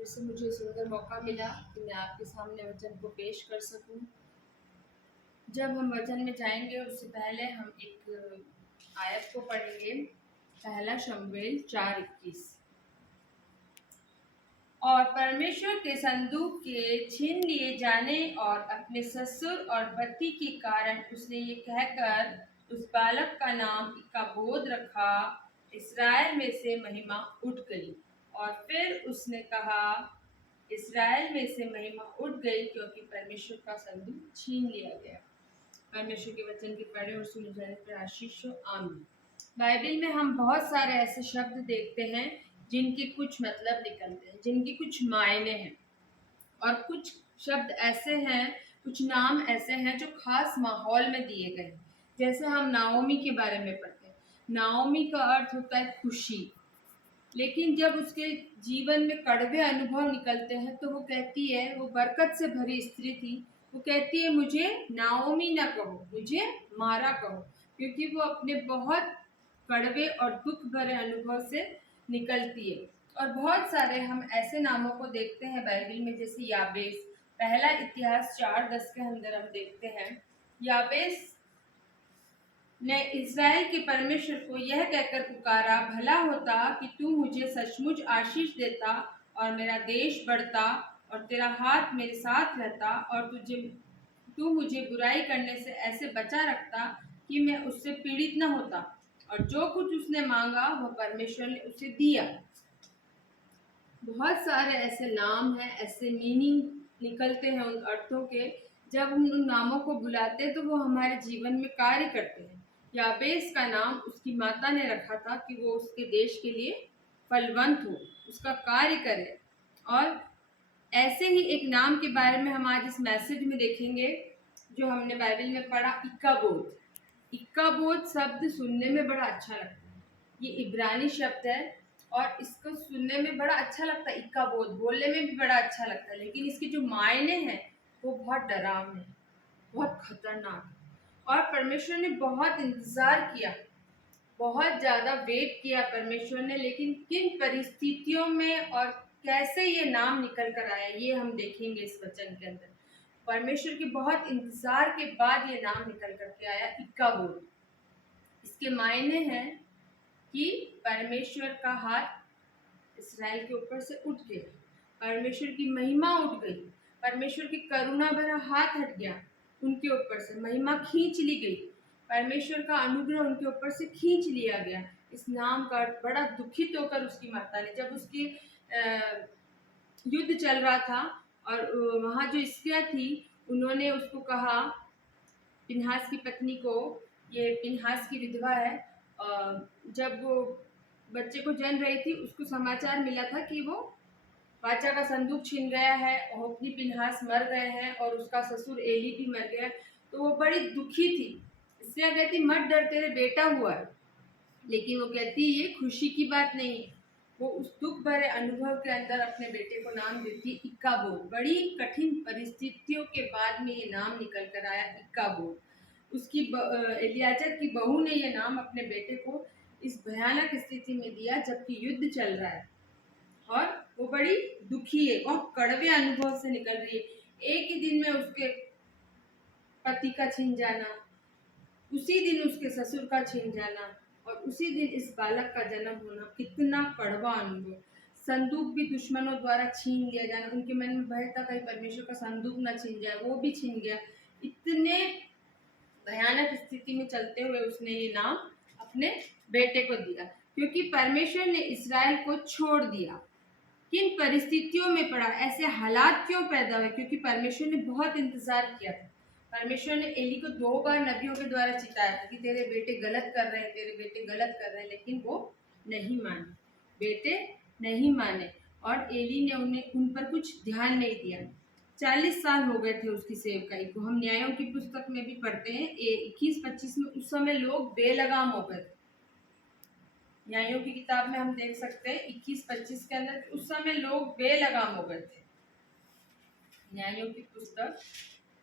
फिर से मुझे सुंदर मौका मिला कि मैं आपके सामने वचन को पेश कर सकूं। जब हम वचन में जाएंगे उससे पहले हम एक आयत को पढ़ेंगे। पहला शमूएल 4:21। और परमेश्वर के संदूक के छीन लिए जाने और अपने ससुर और पति के कारण उसने ये कहकर उस बालक का नाम इक्काबोद रखा, इस्राएल में से महिमा उठ गई। और फिर उसने कहा, इस्राएल में से महिमा उठ गई क्योंकि परमेश्वर का संदूक छीन लिया गया। परमेश्वर के वचन के पढ़े और सुने जाने पर आशीष हो, आमीन। बाइबल में हम बहुत सारे ऐसे शब्द देखते हैं जिनके कुछ मतलब निकलते हैं, जिनके कुछ मायने हैं, और कुछ शब्द ऐसे हैं, कुछ नाम ऐसे हैं जो खास माहौल में दिए गए हैं। जैसे हम नाओमी के बारे में पढ़ते हैं। नाओमी का अर्थ होता है खुशी, लेकिन जब उसके जीवन में कड़वे अनुभव निकलते हैं तो वो कहती है, वो बरकत से भरी स्त्री थी, वो कहती है मुझे नाओमी ना कहो, मुझे मारा कहो, क्योंकि वो अपने बहुत कड़वे और दुख भरे अनुभव से निकलती है। और बहुत सारे हम ऐसे नामों को देखते हैं बाइबल में, जैसे याबेस। पहला इतिहास 4:10 के अंदर हम देखते हैं, याबेस ने इस्राएल के परमेश्वर को यह कहकर पुकारा, भला होता कि तू मुझे सचमुच आशीष देता और मेरा देश बढ़ता और तेरा हाथ मेरे साथ रहता और तू मुझे बुराई करने से ऐसे बचा रखता कि मैं उससे पीड़ित न होता। और जो कुछ उसने मांगा वह परमेश्वर ने उसे दिया। बहुत सारे ऐसे नाम हैं, ऐसे मीनिंग निकलते हैं उन अर्थों के। जब हम उन नामों को बुलाते हैं तो वो हमारे जीवन में कार्य करते हैं। याबेस का नाम उसकी माता ने रखा था कि वो उसके देश के लिए फलवंत हो, उसका कार्य करे। और ऐसे ही एक नाम के बारे में हम आज इस मैसेज में देखेंगे जो हमने बाइबल में पढ़ा, इक्काबोद। इक्काबोद शब्द सुनने में बड़ा अच्छा लगता है। ये इब्रानी शब्द है और इसको सुनने में बड़ा अच्छा लगता है, इक्काबोद बोलने में भी बड़ा अच्छा लगता है, लेकिन इसके जो मायने हैं वो बहुत डरावने, बहुत खतरनाक है। और परमेश्वर ने बहुत इंतज़ार किया, बहुत ज़्यादा वेट किया परमेश्वर ने, लेकिन किन परिस्थितियों में और कैसे ये नाम निकल कर आया ये हम देखेंगे इस वचन के अंदर। परमेश्वर के बहुत इंतज़ार के बाद ये नाम निकल करके आया, इक्काबोद। इसके मायने हैं कि परमेश्वर का हाथ इस्राएल के ऊपर से उठ गया, परमेश्वर की महिमा उठ गई, परमेश्वर की करुणा भरा हाथ हट गया उनके ऊपर से, महिमा खींच ली गई, परमेश्वर का अनुग्रह उनके ऊपर से खींच लिया गया। इस नाम का बड़ा दुखित होकर उसकी माता ने, जब उसकी युद्ध चल रहा था और वहाँ जो स्त्रियाँ थी उन्होंने उसको कहा, पिनहास की पत्नी को, ये पिनहास की विधवा है, जब वो बच्चे को जन्म रही थी उसको समाचार मिला था कि वो वाचा का संदूक छिन गया है, होप्नी पिनहास मर गए हैं और उसका ससुर एली भी मर गया। तो वो बड़ी दुखी थी। इसलिए कहती मत डर, तेरे बेटा हुआ है। लेकिन वो कहती ये खुशी की बात नहीं है। वो उस दुख भरे अनुभव के अंदर अपने बेटे को नाम देती इक्काबोद। बड़ी कठिन परिस्थितियों के बाद में ये नाम निकल कर आया, इक्काबोद। उसकी एलियाजर की बहू ने ये नाम अपने बेटे को इस भयानक स्थिति में दिया जबकि युद्ध चल रहा है और वो बड़ी दुखी है और कड़वे अनुभव से निकल रही है। एक ही दिन में उसके पति का छिन जाना, उसी दिन उसके ससुर का छिन जाना और उसी दिन इस बालक का जन्म होना, कितना कड़वा अनुभव। संदूक भी दुश्मनों द्वारा छीन लिया जाना, उनके मन में भय था कहीं परमेश्वर का संदूक ना छीन जाए, वो भी छीन गया। इतने भयानक स्थिति में चलते हुए उसने ये नाम अपने बेटे को दिया, क्योंकि परमेश्वर ने इस्राएल को छोड़ दिया। किन परिस्थितियों में पड़ा, ऐसे हालात क्यों पैदा हुए? क्योंकि परमेश्वर ने बहुत इंतजार किया था। परमेश्वर ने एली को 2 बार नबियों के द्वारा चिताया था कि तेरे बेटे गलत कर रहे हैं, तेरे बेटे गलत कर रहे हैं, लेकिन वो नहीं माने, बेटे नहीं माने और एली ने उन पर कुछ ध्यान नहीं दिया। 40 साल हो गए थे उसकी सेवकाई को। हम न्यायों की पुस्तक में भी पढ़ते हैं 21-25 में, उस समय लोग बेलगाम हो गए थे। न्यायों की किताब में हम देख सकते हैं 21-25 के अंदर, उस समय लोग बेलगाम हो गए थे। न्यायों की पुस्तक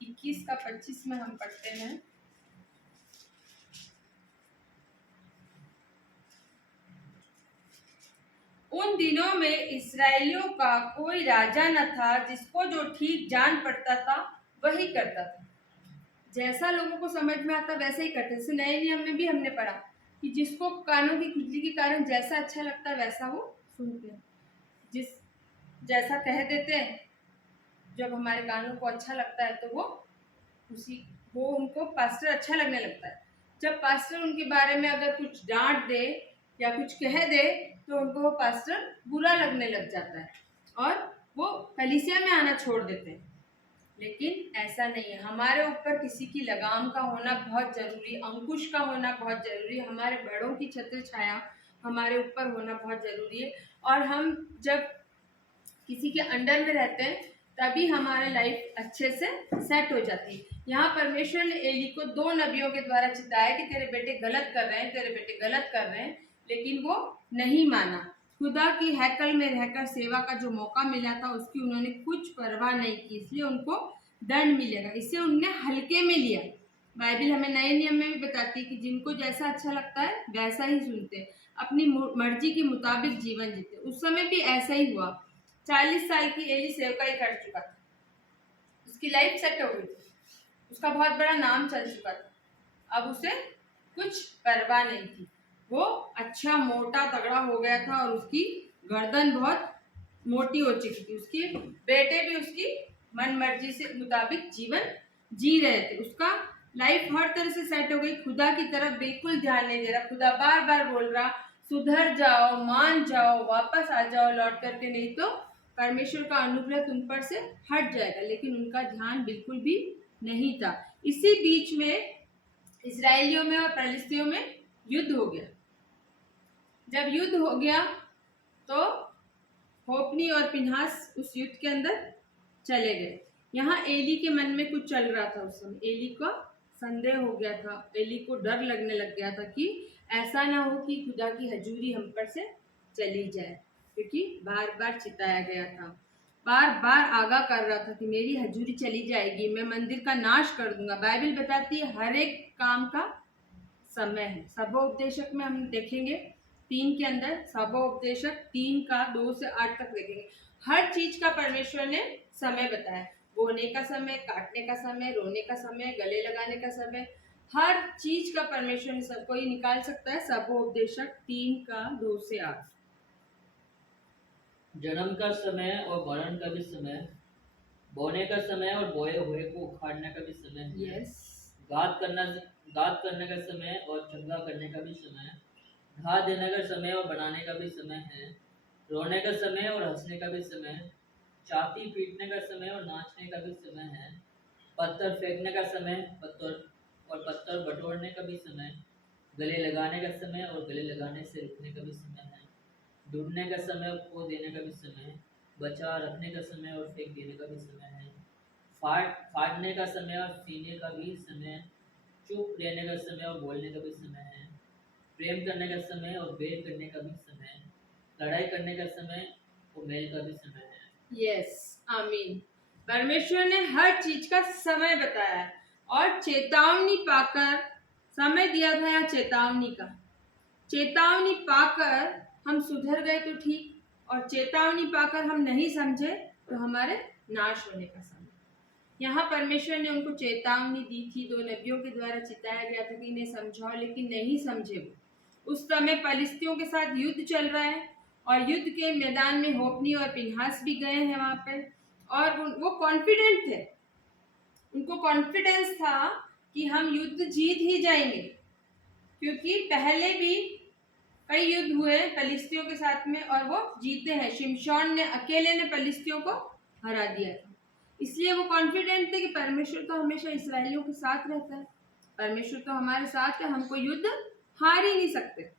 21 का 25 में हम पढ़ते हैं, उन दिनों में इस्राएलियों का कोई राजा न था, जिसको जो ठीक जान पड़ता था वही करता था। जैसा लोगों को समझ में आता वैसे ही करते। जैसे नए नियम में भी हमने पढ़ा कि जिसको कानों की खुजली के कारण जैसा अच्छा लगता है वैसा वो सुनते हैं, जिस जैसा कह देते हैं, जब हमारे कानों को अच्छा लगता है तो वो उनको पास्टर अच्छा लगने लगता है। जब पास्टर उनके बारे में अगर कुछ डांट दे या कुछ कह दे तो उनको वो पास्टर बुरा लगने लग जाता है और वो कलीसिया में आना छोड़ देते हैं। लेकिन ऐसा नहीं है। हमारे ऊपर किसी की लगाम का होना बहुत जरूरी, अंकुश का होना बहुत जरूरी, हमारे बड़ों की छत्र छाया हमारे ऊपर होना बहुत जरूरी है। और हम जब किसी के अंडर में रहते हैं तभी हमारा लाइफ अच्छे से सेट हो जाती है। यहाँ परमेश्वर ने एली को 2 नबियों के द्वारा चिताया कि तेरे बेटे गलत कर रहे हैं, तेरे बेटे गलत कर रहे हैं, लेकिन वो नहीं माना। खुदा की हैकल में रहकर सेवा का जो मौका मिला था उसकी उन्होंने कुछ परवाह नहीं की, इसलिए उनको दंड मिलेगा। इसे उनने हल्के में लिया। बाइबल हमें नए नियम में भी बताती है कि जिनको जैसा अच्छा लगता है वैसा ही सुनते, अपनी मर्जी के मुताबिक जीवन जीते। उस समय भी ऐसा ही हुआ। 40 साल की एली सेवकाई कर चुका था, उसकी लाइफ सेट हो गई थी, उसका बहुत बड़ा नाम चल चुका था। अब उसे कुछ परवाह नहीं थी। वो अच्छा मोटा तगड़ा हो गया था और उसकी गर्दन बहुत मोटी हो चुकी थी। उसके बेटे भी उसकी मन मर्जी से मुताबिक जीवन जी रहे थे। उसका लाइफ हर तरह से सेट हो गई। खुदा की तरफ बिल्कुल ध्यान नहीं दे रहा। खुदा बार बार बोल रहा सुधर जाओ, मान जाओ, वापस आ जाओ लौट करके, नहीं तो परमेश्वर का अनुग्रह तुम पर से हट जाएगा। लेकिन उनका ध्यान बिल्कुल भी नहीं था। इसी बीच में इस्राएलियों में और फलिस्तियों में युद्ध हो गया। जब युद्ध हो गया तो होप्नी और पिनहास उस युद्ध के अंदर चले गए। यहाँ एली के मन में कुछ चल रहा था। उस समय एली का संदेह हो गया था, एली को डर लगने लग गया था कि ऐसा ना हो कि खुदा की हजूरी हम पर से चली जाए, क्योंकि बार बार चिताया गया था, बार बार आगाह कर रहा था कि मेरी हजूरी चली जाएगी, मैं मंदिर का नाश कर दूंगा। बाइबल बताती है हर एक काम का समय है। सबोपदेशक में हम देखेंगे 3 के अंदर, सबोपदेशक 3 का 2 से 8 तक देखेंगे। हर चीज का परमेश्वर ने समय बताया। बोने का समय, काटने का समय, रोने का समय, गले लगाने का समय, हर चीज का परमेश्वर ने सब कोई निकाल सकता है। सबोपदेशक 3 का 2 से 8। जन्म का समय और मरण का भी समय, बोने का समय और बोए हुए को उखाड़ने का भी समय है। यस। गाद करने का समय और चंगा करने का भी समय, ढा देने का समय और बनाने का भी समय है, रोने का समय और हंसने का भी समय, छाती पीटने का समय और नाचने का भी समय है, पत्थर फेंकने का समय, पत्थर बटोरने का भी समय, गले लगाने का समय और गले लगाने से रुकने का भी समय है, ढूंढने का समय और खो देने का भी समय, बचा रखने का समय और फेंक देने का भी समय है, फाड़ने का समय और सीने का भी समय, चुप रहने का समय और बोलने का भी समय है, प्रेम करने का समय और बैर करने का भी समय, लड़ाई करने का समय और मेल का भी समय है। यस, आमीन। परमेश्वर ने हर चीज का समय बताया है और चेतावनी पाकर, समय दिया था या चेतावनी का, चेतावनी पाकर हम सुधर गए तो ठीक, और चेतावनी पाकर हम नहीं समझे तो हमारे नाश होने का समय। यहाँ परमेश्वर ने उनको चेतावनी दी थी, 2 नबियों के द्वारा चिताया गया था कि इन्हें समझाओ, लेकिन नहीं समझे वो। उस समय फलिस्तियों के साथ युद्ध चल रहा है और युद्ध के मैदान में होप्नी और पिनहास भी गए हैं वहां पे, और वो कॉन्फिडेंट थे, उनको कॉन्फिडेंस था कि हम युद्ध जीत ही जाएंगे, क्योंकि पहले भी कई युद्ध हुए फलिस्तियों के साथ में और वो जीते हैं। शिमशोन ने अकेले ने फलिस्तियों को हरा दिया था। इसलिए वो कॉन्फिडेंट थे कि परमेश्वर तो हमेशा इस्राएलियों के साथ रहता है, परमेश्वर तो हमारे साथ है, हम कोई युद्ध हार ही नहीं सकते।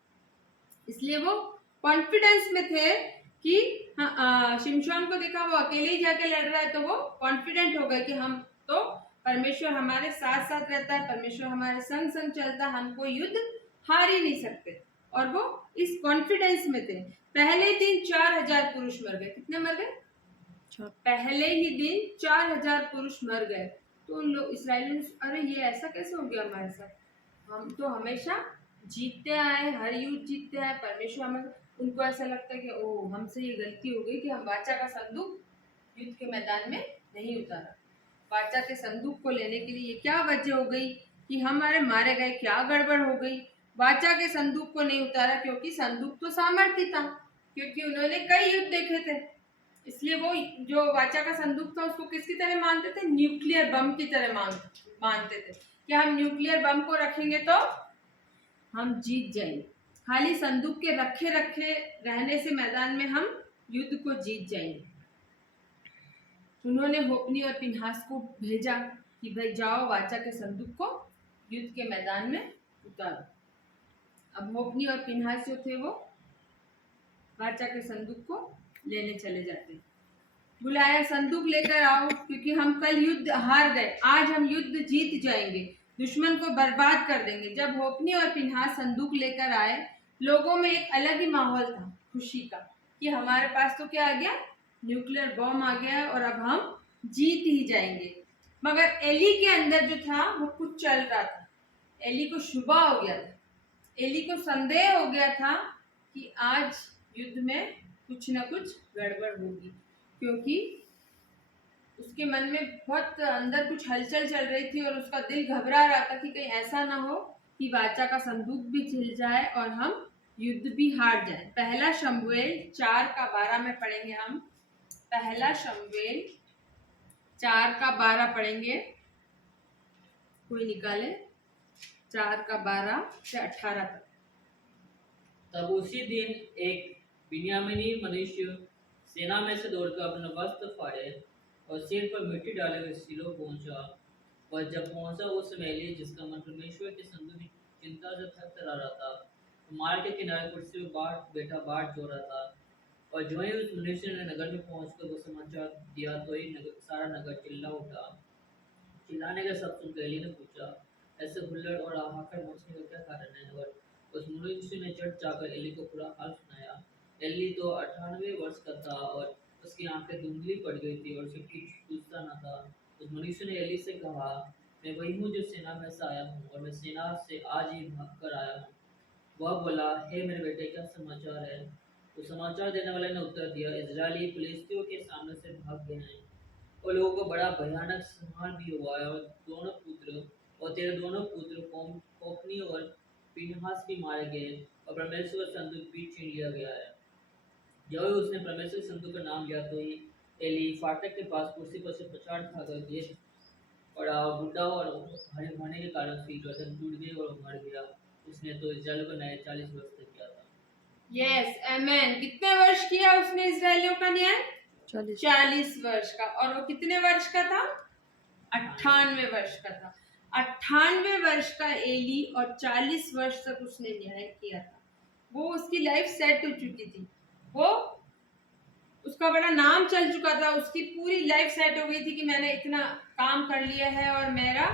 इसलिए वो कॉन्फिडेंस में थे कि शिमशोन को देखा वो अकेले ही जाके लड़ रहा है तो वो कॉन्फिडेंट हो गए कि हम तो परमेश्वर हमारे साथ साथ रहता है, परमेश्वर हमारे संग संग चलता है, हम कोई युद्ध हार ही नहीं सकते। और वो इस कॉन्फिडेंस में थे। पहले दिन 4000 पुरुष मर गए। कितने मर गए? पहले ही दिन 4000 पुरुष मर गए। तो उन लोग इसराइलियों ने, अरे ये ऐसा कैसे हो गया हमारे साथ, हम तो हमेशा जीतते आए, हर युद्ध जीतते आए, परमेश्वर हमें, उनको ऐसा लगता है कि ओ हमसे ये गलती हो गई कि हम वाचा का संदूक युद्ध के मैदान में नहीं उतारा। वाचा के संदूक को लेने के लिए क्या वजह हो गई कि हमारे मारे गए, क्या गड़बड़ हो गई? वाचा के संदूक को नहीं उतारा क्योंकि संदूक तो सामर्थ्य था, क्योंकि उन्होंने कई युद्ध देखे थे। इसलिए वो जो वाचा का संदूक था उसको किसकी तरह मानते थे? न्यूक्लियर बम की तरह मानते थे कि हम न्यूक्लियर बम को रखेंगे तो हम जीत जाएंगे। खाली संदूक के रखे रखे रहने से मैदान में हम युद्ध को जीत जाएंगे। उन्होंने होपनी और पिन्हास को भेजा कि भाई जाओ वाचा के संदूक को युद्ध के मैदान में उतारो। अब होपनी और पिन्हास जो थे वो वाचा के संदूक को लेने चले जाते। बुलाया, संदूक लेकर आओ क्योंकि हम कल युद्ध हार गए, आज हम युद्ध जीत जाएंगे, दुश्मन को बर्बाद कर देंगे। जब होपनी और पिन्हास संदूक लेकर आए, लोगों में एक अलग ही माहौल था खुशी का कि हमारे पास तो क्या आ गया? न्यूक्लियर बॉम्ब आ गया और अब हम जीत ही जाएंगे। मगर एली के अंदर जो था वो कुछ चल रहा था। एली को शुबा हो गया था, एली को संदेह हो गया था कि आज युद्ध में कुछ न कुछ गड़बड़ होगी, क्योंकि उसके मन में बहुत अंदर कुछ हलचल चल रही थी और उसका दिल घबरा रहा था कि कहीं ऐसा ना हो कि वाचा का संदूक भी छिल जाए और हम युद्ध भी हार जाए। पहला शमूएल 4:12 में पढ़ेंगे हम। पहला शमूएल 4:12 पढ़ेंगे, कोई निकाले। 4:12 से 18 तक। तब उसी दिन एक बिन्यामीनी मनुष्य सेना में से दौड़कर अपने वस्त्र फाड़े और सिर पर मिट्टी डाले हुए सिलो पहुंचा। और जब पहुंचा उस समय एली, जिसका मन परमेश्वर के संदूक की चिंता से थरथरा रहा था, मार्ग के किनारे कुर्सी पर बाट जो रहा था। और जो ही उस मनुष्य ने नगर में पहुंचकर वो समाचार दिया तो ही सारा नगर चिल्ला उठा। चिल्लाने का सब सुनकर एली ने पूछा, ऐसे हुल्लड़ और हाहाकार मचने का क्या कारण है? और उस मनुष्य ने चढ़ जाकर एली को पूरा हाल सुनाया। एली तो 98 वर्ष का था और उसकी आंखें धुंधली पड़ गई थी और उसे कुछ सूझता न था। उस मनुष्य ने एली से कहा, मैं वही हूँ जो सेना में से आया हूँ और मैं सेना से आज ही भाग कर आया हूँ। वह बोला, हे मेरे बेटे, क्या समाचार है? तो समाचार देने वाले ने उत्तर दिया, इजरायली फिलिस्तियों के सामने से भाग गए हैं और लोगों को बड़ा भयानक संहार भी हुआ है और तेरे दोनों पुत्र होप्नी और पीनहास भी मारे गए और परमेश्वर का संदूक भी छीन लिया गया है। जब ही उसने परमेश्वर के संदूक का नाम लिया तो ही एली फाटक के पास कुर्सी पर से पछाड़ खाकर गिर पड़ा। बुढ़ा और भारी होने के कारण उसकी गर्दन टूट गई और मर गया। उसने तो इस्राएल को न्याय 40 वर्ष तक किया था। यस, आमेन। कितने वर्ष किया उसने इस्राएलियों का न्याय? 40 वर्ष का। और वो कितने वर्ष का था? 98 वर्ष का था। 98 वर्ष का एली और 40 वर्ष तक उसने न्याय किया था। वो उसकी लाइफ सेट हो चुकी थी, वो उसका बड़ा नाम चल चुका था, उसकी पूरी लाइफ सेट हो गई थी कि मैंने इतना काम कर लिया है और मेरा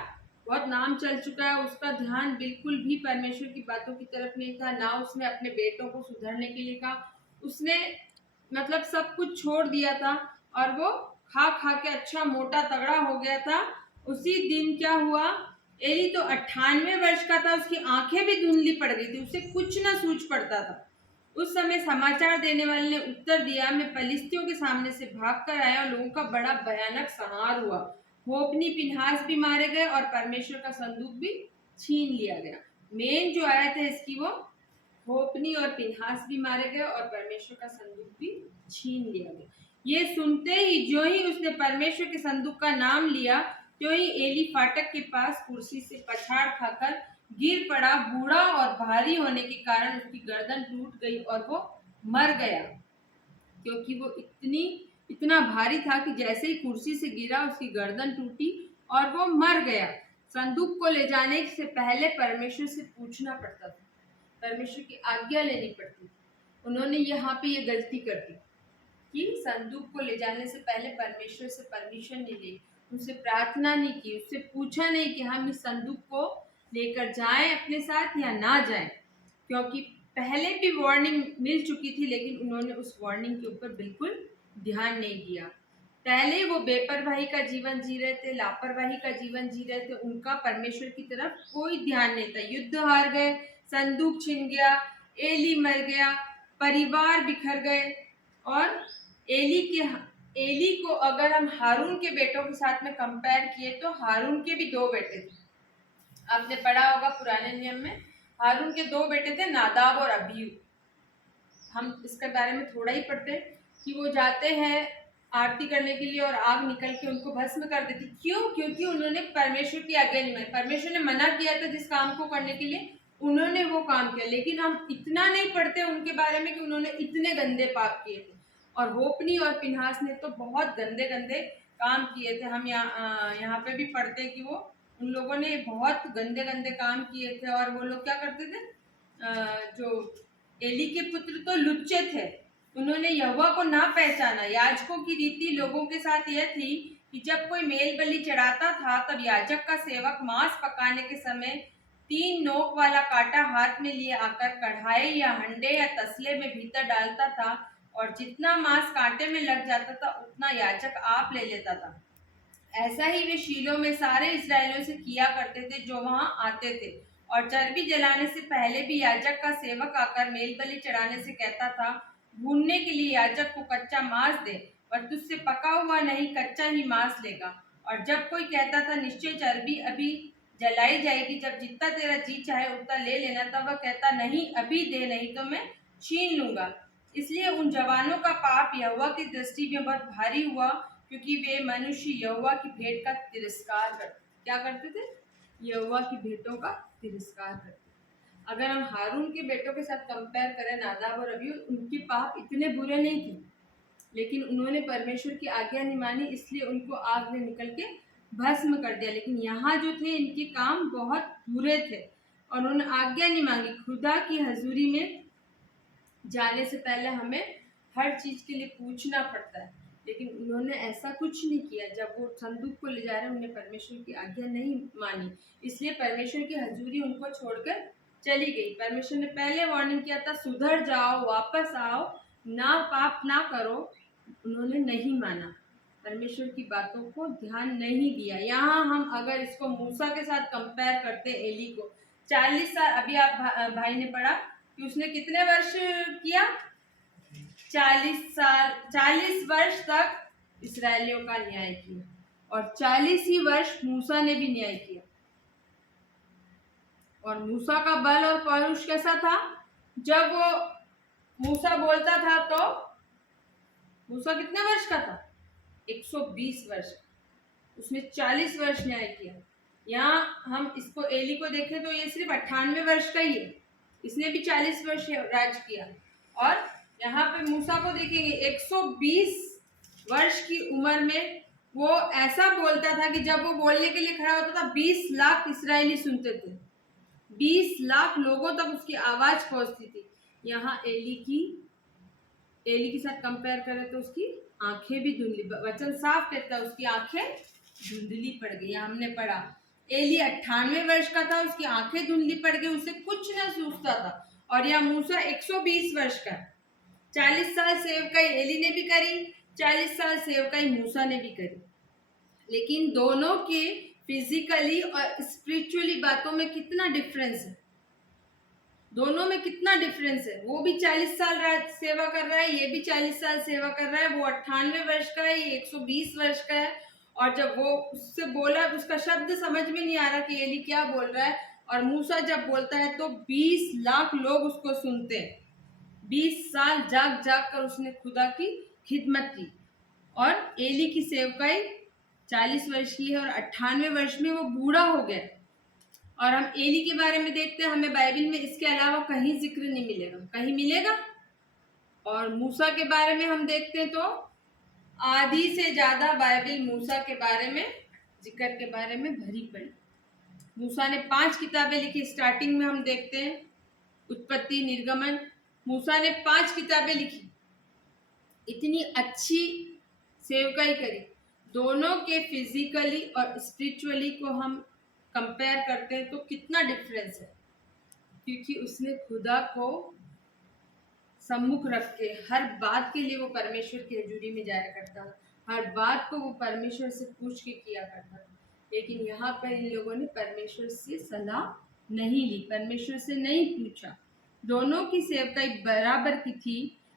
बहुत नाम चल चुका है। उसका ध्यान बिल्कुल भी परमेश्वर की बातों की तरफ नहीं था, ना उसने अपने बेटों को सुधरने के लिए कहा। उसने मतलब सब कुछ छोड़ दिया था और वो खा खा के अच्छा मोटा तगड़ा हो गया था। उसी दिन क्या हुआ, एली तो 98 वर्ष का था, उसकी आंखें भी धुंधली पड़ गई थी, उसे कुछ ना सूझ पड़ता था। उस समय समाचार देने वाले ने उत्तर दिया, मैं फलिस्तियों के सामने से भाग कर आया और लोगों का बड़ा भयानक संहार हुआ। होपनी पिन्हास भी मारे गए और परमेश्वर का संदूक भी छीन लिया गया। मेन जो आयत है इसकी, वो होपनी और पिन्हास भी मारे गए और परमेश्वर का संदूक भी छीन लिया गया। ये सुनते ही जो ही उसने परमेश्वर के संदूक का नाम लिया, तो ही एली फाटक के पास कुर्सी से पछाड़ खाकर गिर पड़ा। बूढ़ा और भारी होने के कारण उसकी गर्दन टूट गई और वो मर गया, क्योंकि वो इतना भारी था कि जैसे ही कुर्सी से गिरा उसकी गर्दन टूटी और वो मर गया। संदूक को ले जाने से पहले परमेश्वर से पूछना पड़ता था, परमेश्वर की आज्ञा लेनी पड़ती थी। उन्होंने यहाँ पे ये गलती कर दी कि संदूक को ले जाने से पहले परमेश्वर से परमिशन नहीं ली, उनसे प्रार्थना नहीं की, उससे पूछा नहीं कि हम इस संदूक को लेकर जाएं अपने साथ या ना जाएं, क्योंकि पहले भी वार्निंग मिल चुकी थी लेकिन उन्होंने उस वार्निंग के ऊपर बिल्कुल ध्यान नहीं दिया। पहले वो बेपरवाही का जीवन जी रहे थे, लापरवाही का जीवन जी रहे थे, उनका परमेश्वर की तरफ कोई ध्यान नहीं था। युद्ध हार गए, संदूक छिन गया, एली मर गया, परिवार बिखर गए। और एली को अगर हम हारून के बेटों के साथ में कंपेयर किए तो हारून के भी 2 बेटे थे। आपने पढ़ा होगा पुराने नियम में, हारून के 2 बेटे थे, नादाब और अबीहू। हम इसके बारे में थोड़ा ही पढ़ते हैं कि वो जाते हैं आरती करने के लिए और आग निकल के उनको भस्म कर देती। क्यों? क्योंकि उन्होंने परमेश्वर की आज्ञा नहीं मानी। परमेश्वर ने मना किया था जिस काम को करने के लिए, उन्होंने वो काम किया। लेकिन हम इतना नहीं पढ़ते उनके बारे में कि उन्होंने इतने गंदे पाप किए थे। और होपनी और पिनहास ने तो बहुत गंदे गंदे काम किए थे। हम यहाँ पे भी पढ़ते हैं कि वो उन लोगों ने बहुत गंदे गंदे काम किए थे। और वो लोग क्या करते थे, जो एली के पुत्र तो लुच्चे थे, उन्होंने यहोवा को ना पहचाना। याजकों की रीति लोगों के साथ यह थी कि जब कोई मेल बलि चढ़ाता था तब याजक का सेवक मांस पकाने के समय 3 नोक वाला कांटा हाथ में लिए आकर कढ़ाई या हंडे या तसले में भीतर डालता था, और जितना मांस कांटे में लग जाता था उतना याजक आप ले लेता था। ऐसा ही वे शीलो में सारे इस्राएलियों से किया करते थे जो वहां आते थे। और चर्बी जलाने से पहले भी याजक का सेवक आकर मेल बलि चढ़ाने से कहता था, भूनने के लिए याजक को कच्चा मांस दे, पर तुझसे पका हुआ नहीं, कच्चा ही मांस लेगा। और जब कोई कहता था, निश्चय चर्बी अभी जलाई जाएगी, जब जितना तेरा जी चाहे उतना ले लेना, तब वह कहता, नहीं अभी दे, नहीं तो मैं छीन लूंगा। इसलिए उन जवानों का पाप यहोवा की दृष्टि में बहुत भारी हुआ, क्योंकि वे मनुष्य यहोवा की भेंट का तिरस्कार करते। क्या करते थे? यहोवा की भेंटों का तिरस्कार करते। अगर हम हारून के बेटों के साथ कंपेयर करें, नादाब और अबीहू, उनके पाप इतने बुरे नहीं थे, लेकिन उन्होंने परमेश्वर की आज्ञा नहीं मानी, इसलिए उनको आग में निकल के भस्म कर दिया। लेकिन यहाँ जो थे, इनके काम बहुत बुरे थे और उन्होंने आज्ञा नहीं मांगी। खुदा की हजूरी में जाने से पहले हमें हर चीज के लिए पूछना पड़ता है, लेकिन उन्होंने ऐसा कुछ नहीं किया। जब वो संदूक को ले जा रहे, उन्होंने परमेश्वर की आज्ञा नहीं मानी, इसलिए परमेश्वर की हजूरी उनको छोड़कर चली गई। परमेश्वर ने पहले वार्निंग किया था, सुधर जाओ, वापस आओ, ना पाप ना करो। उन्होंने नहीं माना, परमेश्वर की बातों को ध्यान नहीं दिया। यहाँ हम अगर इसको मूसा के साथ कंपेयर करते, एली को 40 साल, अभी आप भाई ने पढ़ा कि उसने कितने वर्ष किया, 40 साल, 40 वर्ष तक इस्राएलियों का न्याय किया, और 40 ही वर्ष मूसा ने भी न्याय किया। और मूसा का बल और पौरुष कैसा था? जब वो मूसा बोलता था तो मूसा कितने वर्ष का था? 120 वर्ष। उसने 40 वर्ष न्याय किया। यहाँ हम इसको एली को देखें तो ये सिर्फ 98 वर्ष का ही है, इसने भी 40 वर्ष राज किया। और यहाँ पे मूसा को देखेंगे, 120 वर्ष की उम्र में वो ऐसा बोलता था कि जब वो बोलने के लिए खड़ा होता था 20 लाख इस्राएली सुनते थे, 20 लाख लोगों तक उसकी आवाज पहुंचती थी। यहाँ एली के साथ कंपेयर करें तो उसकी आंखें भी धुंधली, वचन साफ कहता है उसकी आंखें धुंधली पड़ गई। हमने पढ़ा एली 98 वर्ष का था, उसकी आंखें धुंधली पड़ गई, उसे कुछ न सूझता था। और यहाँ मूसा 120 वर्ष का, 40 साल सेवकाई एली ने भी करी, 40 साल सेवकाई मूसा ने भी करी। लेकिन दोनों के फिजिकली और स्पिरिचुअली बातों में कितना डिफरेंस है, दोनों में कितना डिफरेंस है। वो भी 40 साल सेवा कर रहा है, ये भी 40 साल सेवा कर रहा है। वो 98 वर्ष का है, ये 120 वर्ष का है। और जब वो उससे बोला, उसका शब्द समझ में नहीं आ रहा कि एली क्या बोल रहा है। और मूसा जब बोलता है तो 20 लाख लोग उसको सुनते हैं। 20 साल जाग जाग कर उसने खुदा की खिदमत की। और एली की सेवकाई 40 वर्ष की है और 98 वर्ष में वो बूढ़ा हो गया। और हम एली के बारे में देखते हैं, हमें बाइबल में इसके अलावा कहीं जिक्र नहीं मिलेगा, कहीं मिलेगा। और मूसा के बारे में हम देखते हैं तो आधी से ज्यादा बाइबल मूसा के बारे में, जिक्र के बारे में भरी पड़ी। मूसा ने 5 किताबें लिखी। स्टार्टिंग में हम देखते हैं उत्पत्ति, निर्गमन। मूसा ने 5 किताबें लिखी, इतनी अच्छी सेवकाई करी। दोनों के फिजिकली और स्पिरिचुअली को हम कंपेयर करते हैं तो कितना डिफरेंस है, क्योंकि उसने खुदा को सम्मुख रख के हर बात के लिए वो परमेश्वर की हजूरी में जाया करता था, हर बात को वो परमेश्वर से पूछ के किया करता था। लेकिन यहाँ पर इन लोगों ने परमेश्वर से सलाह नहीं ली, परमेश्वर से नहीं पूछा। दोनों की सेवकाई बराबर की थी,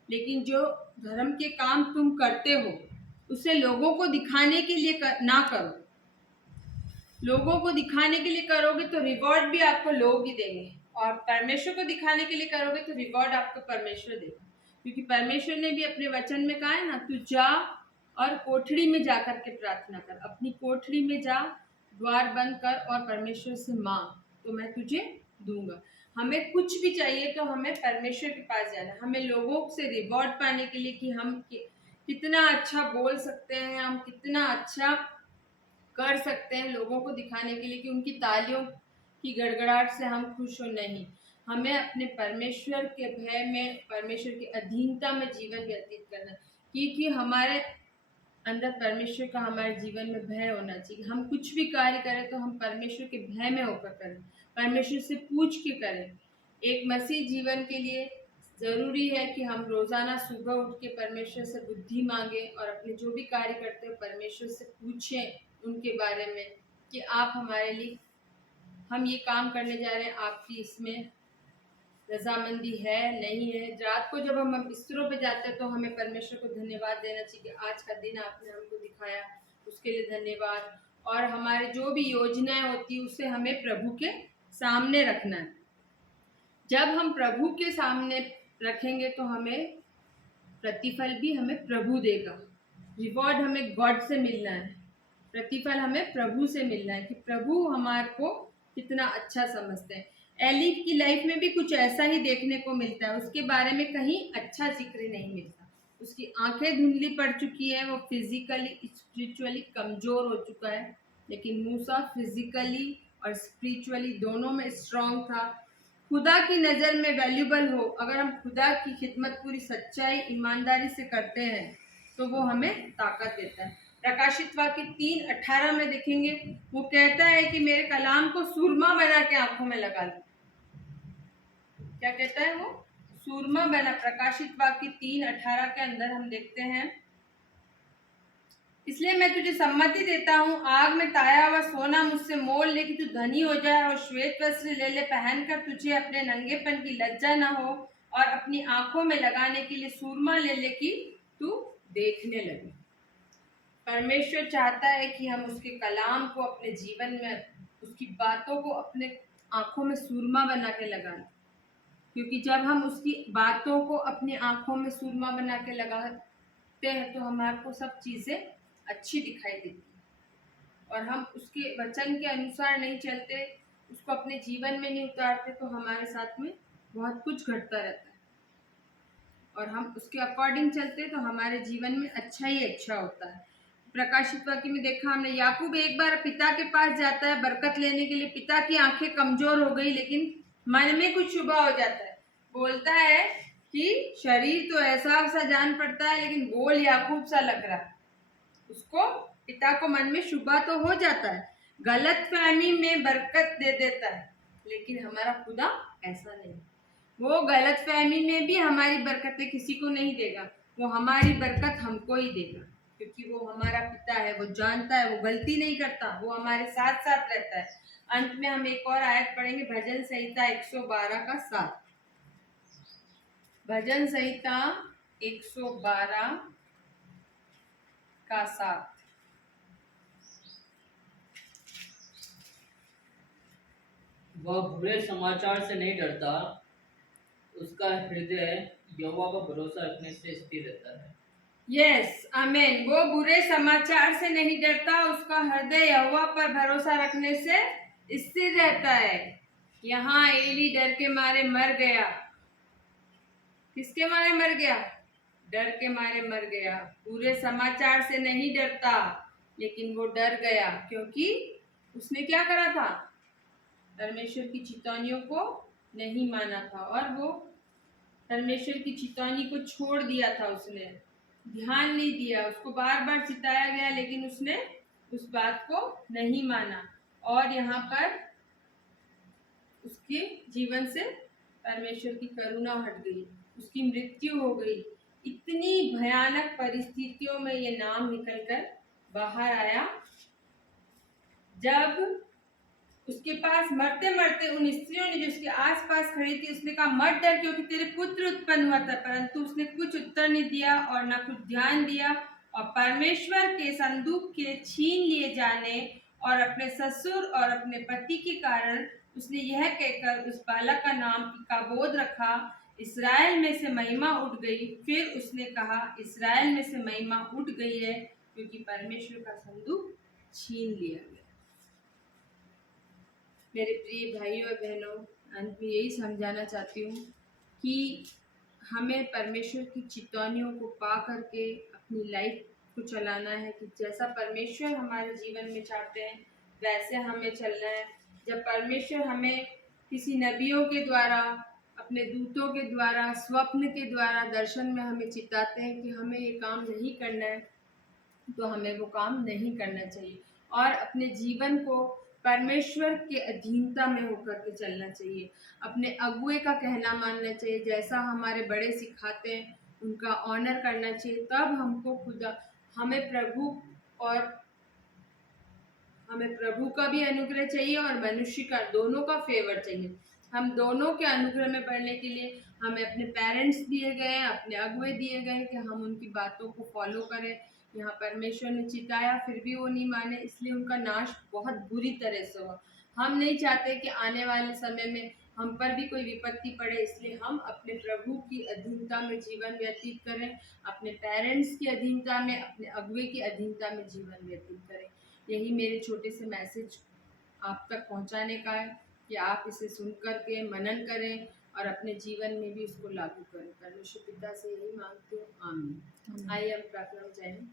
लेकिन जो धर्म के काम तुम करते हो उसे लोगों को दिखाने के लिए ना करो। लोगों को दिखाने के लिए करोगे तो रिवॉर्ड भी आपको लोग ही देंगे, और परमेश्वर को दिखाने के लिए करोगे तो रिवॉर्ड आपको परमेश्वर देगा। क्योंकि परमेश्वर ने भी अपने वचन में कहा है ना, तू जा और कोठड़ी में जाकर के प्रार्थना कर। अपनी कोठड़ी में जा, द्वार बंद कर और परमेश्वर से मांग, तो मैं तुझे दूंगा। हमें कुछ भी चाहिए तो हमें परमेश्वर के पास जाना। हमें लोगों से रिवॉर्ड पाने के लिए कि हम कितना अच्छा बोल सकते हैं, हम कितना अच्छा कर सकते हैं, लोगों को दिखाने के लिए कि उनकी तालियों की गड़गड़ाहट से हम खुश हो, नहीं। हमें अपने परमेश्वर के भय में, परमेश्वर की अधीनता में जीवन व्यतीत करना, क्योंकि हमारे अंदर परमेश्वर का हमारे जीवन में भय होना चाहिए। हम कुछ भी कार्य करें तो हम परमेश्वर के भय में होकर करें, परमेश्वर से पूछ के करें। एक मसीह जीवन के लिए ज़रूरी है कि हम रोज़ाना सुबह उठ के परमेश्वर से बुद्धि मांगे और अपने जो भी कार्य करते हो परमेश्वर से पूछें उनके बारे में कि आप हमारे लिए, हम ये काम करने जा रहे हैं, आपकी इसमें रजामंदी है नहीं है। रात को जब हम बिस्तरों पे जाते हैं तो हमें परमेश्वर को धन्यवाद देना चाहिए कि आज का दिन आपने हमको दिखाया, उसके लिए धन्यवाद। और हमारे जो भी योजनाएं होती है उसे हमें प्रभु के सामने रखना है। जब हम प्रभु के सामने रखेंगे तो हमें प्रतिफल भी हमें प्रभु देगा। रिवॉर्ड हमें गॉड से मिलना है, प्रतिफल हमें प्रभु से मिलना है कि प्रभु हमारे को कितना अच्छा समझते हैं। एली की लाइफ में भी कुछ ऐसा ही देखने को मिलता है। उसके बारे में कहीं अच्छा जिक्र नहीं मिलता। उसकी आंखें धुंधली पड़ चुकी है, वो फिजिकली स्पिरिचुअली कमजोर हो चुका है, लेकिन मूसा फिजिकली और स्पिरिचुअली दोनों में स्ट्रांग था। खुदा की नज़र में वैल्यूबल हो, अगर हम खुदा की खिदमत पूरी सच्चाई ईमानदारी से करते हैं तो वो हमें ताकत देता है। प्रकाशित वाक्य 3:18 में देखेंगे, वो कहता है कि मेरे कलाम को सूरमा बना के आंखों में लगा लो। क्या कहता है वो? सूरमा बना। प्रकाशित वाक्य 3:18 के अंदर हम देखते हैं, इसलिए मैं तुझे सम्मति देता हूँ, आग में ताया हुआ सोना मुझसे मोल ले कि तू धनी हो जाए, और श्वेत वस्त्र ले ले पहनकर तुझे अपने नंगेपन की लज्जा न हो, और अपनी आंखों में लगाने के लिए सूरमा ले ले कि तू देखने लगे। परमेश्वर चाहता है कि हम उसके कलाम को अपने जीवन में, उसकी बातों को अपने आंखों में सूरमा बना के लगाएं, क्योंकि जब हम उसकी बातों को अपनी आंखों में सूरमा बना के लगाते हैं तो हमारे को सब चीज़ें अच्छी दिखाई देती है। और हम उसके वचन के अनुसार नहीं चलते, उसको अपने जीवन में नहीं उतारते, तो हमारे साथ में बहुत कुछ घटता रहता है। और हम उसके अकॉर्डिंग चलते तो हमारे जीवन में अच्छा ही अच्छा होता है। प्रकाशित वाक्य में देखा हमने, याकूब एक बार पिता के पास जाता है बरकत लेने के लिए। पिता की आंखें कमजोर हो गई, लेकिन मन में कुछ शुबा हो जाता है। बोलता है कि शरीर तो ऐसा वैसा जान पड़ता है, लेकिन बोल याकूब सा लग रहा है। उसको, पिता को मन में शुबा तो हो जाता है, गलत फहमी में बरकत दे देता है, लेकिन हमारा खुदा ऐसा नहीं। वो गलत फहमी में भी हमारी बरकतें किसी को नहीं देगा, वो हमारी बरकत हमको ही देगा, क्योंकि वो हमारा पिता है, वो जानता है, वो गलती नहीं करता, वो हमारे साथ साथ रहता है। अंत में हम एक और आयत पढ़ेंगे, भजन संहिता 112 का 7। भजन संहिता 112 का 7। वह बुरे समाचार से नहीं डरता, उसका हृदय यहोवा पर भरोसा रखने से स्थिर रहता है। यस, आमीन। वो बुरे समाचार से नहीं डरता, उसका हृदय यहोवा पर भरोसा रखने से स्थिर रहता है। यहाँ एली डर के मारे मर गया। किसके मारे मर गया? डर के मारे मर गया। बुरे समाचार से नहीं डरता, लेकिन वो डर गया, क्योंकि उसने क्या करा था? परमेश्वर की चेतावनियों को नहीं माना था, और वो परमेश्वर की चेतावनी को छोड़ दिया था। उसने ध्यान नहीं दिया, उसको बार बार चिताया गया, लेकिन उसने उस बात को नहीं माना, और यहाँ पर उसके जीवन से परमेश्वर की करुणा हट गई, उसकी मृत्यु हो गई। इतनी भयानक परिस्थितियों में ये नाम निकलकर बाहर आया, जब उसके पास मरते मरते उन स्त्रियों ने जो उसके आसपास खड़ी थी, उसने कहा मत डर क्योंकि तेरे पुत्र उत्पन्न हुआ था, परंतु उसने कुछ उत्तर नहीं दिया और ना कुछ ध्यान दिया। और परमेश्वर के संदूक के छीन लिए जाने और अपने ससुर और अपने पति के कारण उसने यह कहकर उस बालक का नाम इकाबोद रखा, इसराइल में से महिमा उठ गई। फिर उसने कहा इसराइल में से महिमा उठ गई है क्योंकि परमेश्वर का संदूक छीन लिया गया। मेरे प्रिय भाइयों और बहनों, अंत में यही समझाना चाहती हूँ कि हमें परमेश्वर की चेतावनियों को पा करके अपनी लाइफ को चलाना है कि जैसा परमेश्वर हमारे जीवन में चाहते हैं वैसे हमें चलना है। जब परमेश्वर हमें किसी नबियों के द्वारा, अपने दूतों के द्वारा, स्वप्न के द्वारा, दर्शन में हमें चिताते हैं कि हमें ये काम नहीं करना है, तो हमें वो काम नहीं करना चाहिए और अपने जीवन को परमेश्वर के अधीनता में होकर के चलना चाहिए। अपने अगुए का कहना मानना चाहिए, जैसा हमारे बड़े सिखाते हैं उनका ऑनर करना चाहिए। तब हमको खुदा हमें प्रभु का भी अनुग्रह चाहिए और मनुष्य का, दोनों का फेवर चाहिए। हम दोनों के अनुग्रह में बढ़ने के लिए हमें अपने पेरेंट्स दिए गए हैं, अपने अगुए दिए गए हैं कि हम उनकी बातों को फॉलो करें। यहाँ परमेश्वर ने चिताया फिर भी वो नहीं माने, इसलिए उनका नाश बहुत बुरी तरह से हुआ। हम नहीं चाहते कि आने वाले समय में हम पर भी कोई विपत्ति पड़े, इसलिए हम अपने प्रभु की अधीनता में जीवन व्यतीत करें, अपने पेरेंट्स की अधीनता में, अपने अगुए की अधीनता में जीवन व्यतीत करें। यही मेरे छोटे से मैसेज आप तक पहुंचाने का है कि आप इसे सुन कर के मनन करें और अपने जीवन में भी इसको लागू करें। परमेश्वर पिता से यही मांगते हो, आमीन। आइए हम प्रार्थना में जाएं।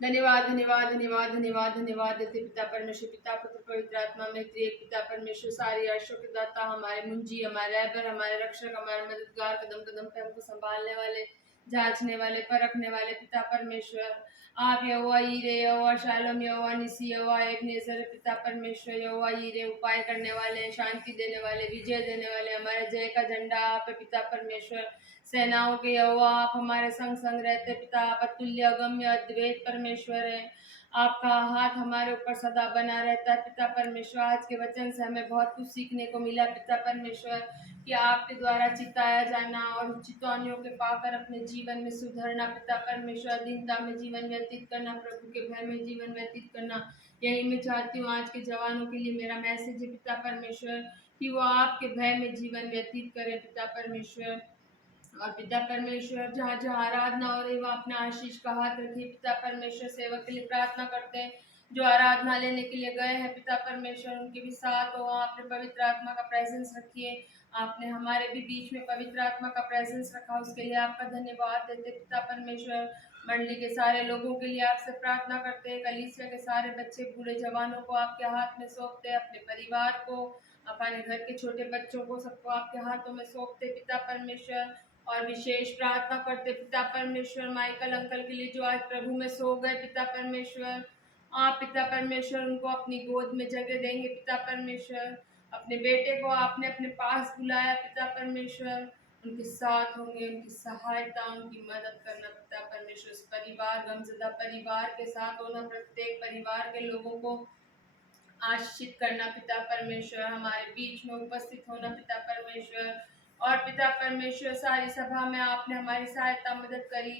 धन्यवाद धन्यवाद धन्यवाद धन्यवाद धन्यवाद देते पिता परमेश्वर, पिता पुत्र पवित्र आत्मा में त्रिएक पिता परमेश्वर, सारी आयशों के दाता, हमारे मुंजी, हमारे रहबर, हमारे रक्षक, हमारे मददगार, कदम कदम पे हमको संभालने वाले, जांचने वाले, परखने वाले पिता परमेश्वर, आप यहोवा यीरे, यहोवा शालोम, यहोवा निसी, यहोवा एबनेजर पिता परमेश्वर, यहोवा यीरे, उपाय करने वाले, शांति देने वाले, विजय देने वाले, हमारे जय का झंडा आप है पिता परमेश्वर। सेनाओं के यहोवा आप हमारे संग संग रहते पिता, आप अतुल्य अगम्य अद्वैत परमेश्वर है। आपका हाथ हमारे ऊपर सदा बना रहता है पिता परमेश्वर। आज के वचन से हमें बहुत कुछ सीखने को मिला पिता परमेश्वर कि आपके द्वारा चिताया जाना और चितौनियों के पाकर अपने जीवन में सुधरना पिता परमेश्वर, अधीनता में जीवन व्यतीत करना, प्रभु के भय में जीवन व्यतीत करना। यही मैं चाहती हूँ आज के जवानों के लिए मेरा मैसेज है पिता परमेश्वर कि वो आपके भय में जीवन व्यतीत करें पिता परमेश्वर। और पिता परमेश्वर जहाँ जहाँ आराधना हो रही वहाँ अपना आशीष का हाथ रखिए पिता परमेश्वर। सेवक के लिए प्रार्थना करते हैं जो आराधना लेने के लिए गए हैं पिता परमेश्वर, उनके भी साथ हो, आपने पवित्र आत्मा का प्रेजेंस रखिए। आपने हमारे भी बीच में पवित्र आत्मा का प्रेजेंस रखा, उसके लिए आपका धन्यवाद देते पिता परमेश्वर। मंडली के सारे लोगों के लिए आपसे प्रार्थना करते हैं, कलीसिया के सारे बच्चे बूढ़े जवानों को आपके हाथ में सौंपते, अपने परिवार को, अपने घर के छोटे बच्चों को, सबको आपके हाथों में सौंपते पिता परमेश्वर। और विशेष प्रार्थना करते पिता परमेश्वर माइकल अंकल के लिए जो आज प्रभु में सो गए पिता परमेश्वर। आप पिता परमेश्वर उनको अपनी गोद में जगह देंगे पिता परमेश्वर। अपने बेटे को आपने अपने पास बुलाया पिता परमेश्वर, उनके साथ होंगे, उनकी सहायता, उनकी मदद करना पिता परमेश्वर। उस परिवार, गमज़दा परिवार के साथ होना, प्रत्येक परिवार के लोगों को आशीषित करना पिता परमेश्वर, हमारे बीच में उपस्थित होना पिता परमेश्वर। और पिता परमेश्वर सारी सभा में आपने हमारी सहायता मदद करी,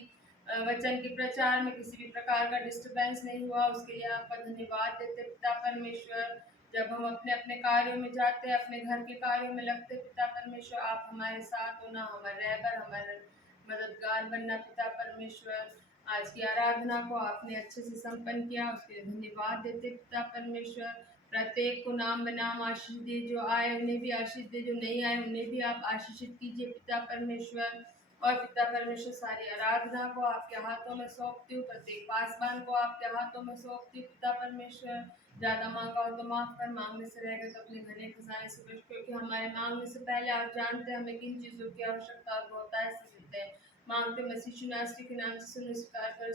वचन के प्रचार में किसी भी प्रकार का डिस्टरबेंस नहीं हुआ, उसके लिए आपका धन्यवाद देते पिता परमेश्वर। जब हम अपने अपने कार्यों में जाते हैं, अपने घर के कार्यों में लगते पिता परमेश्वर, आप हमारे साथ होना, हमारे रहबर, हमारे मददगार बनना पिता परमेश्वर। आज की आराधना को आपने अच्छे से संपन्न किया, उसके लिए धन्यवाद देते पिता परमेश्वर। प्रत्येक को नाम बनाम आशीष दे, जो आए उन्हें भी आशीष दे, जो नहीं आए उन्हें भी आप आशीषित कीजिए पिता परमेश्वर। और पिता परमेश्वर सारी आराधना को आपके हाथों में सौंपती हूँ, प्रत्येक पासवान को आपके हाथों में सौंपती हूँ पिता परमेश्वर। ज़्यादा मांगा हो तो माफ़ कर, मांगने से रहेगा तो अपने घने खजाने से बच, क्योंकि हमारे मांगने से पहले आप जानते हैं हमें किन चीज़ों की आवश्यकता होता है, से देते हैं। मांगते मसीह यीशु नासरी के नाम से सुनो, स्वीकार करो।